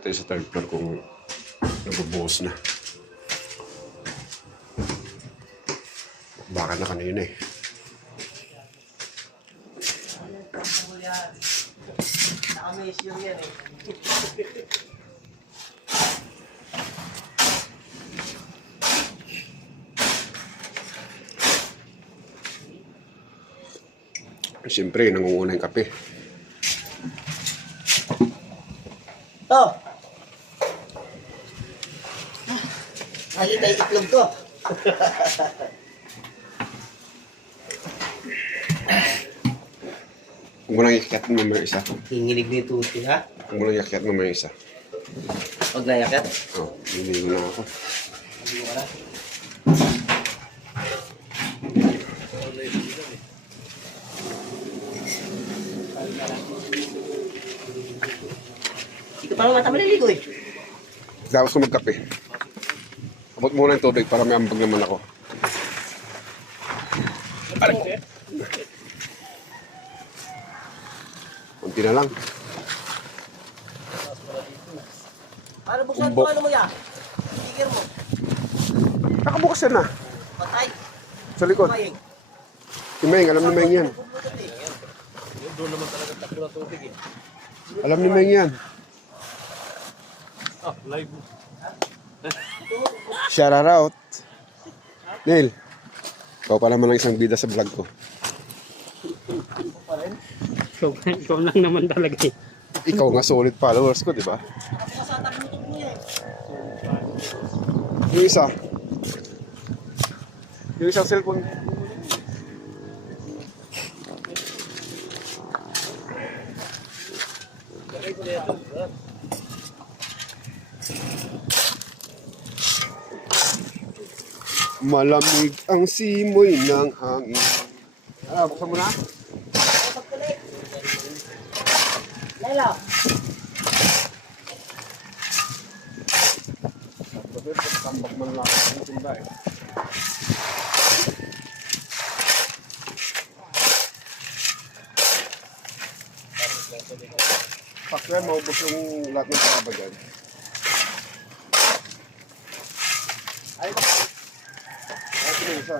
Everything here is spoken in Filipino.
Ito sa third floor kung nabubuhos na. Baka na kanina eh. Naka-measure yan eh. Siyempre, nangunguna yung kape. Oh! Nakita yung itlog ko. Huwag mo nang ikikat mo yung isa. Hingilig ni Tuti, ha? Huwag mo nang ikikat mo yung isa. Huwag na yakat. Oh, hindi na ako. Hindi mo na. Hindi ka parang mata maliligo eh. Tapos ko magkape. Abot muna yung tubig para may ambag naman ako. Aray ko. Kunti na lang. Paano buksan Umbok. mo ano mo ya? Sticker mo. Nakabukas yan na. Patay. Sa likod. Maying. Si Meng, alam ni Meng yan. Doon naman talaga takbo na tubig eh. Alam ni Meng yan. Ah, live. Shout out. Neil. Ikaw pa naman ang isang bida sa vlog ko. Ikaw lang naman talaga eh. Ikaw nga solid followers ko, di ba? Ako sa tagbutog mo yan. Yung isa. Yung isang cellphone. Malamig ang simoy ng hangin. Ah, buksan mo na. Pagkulit. Lalo. Sabi, tambak man lang ang tinda eh. Pakya, maubos yung lahat ng kaba dyan. Ay, ito yung isa.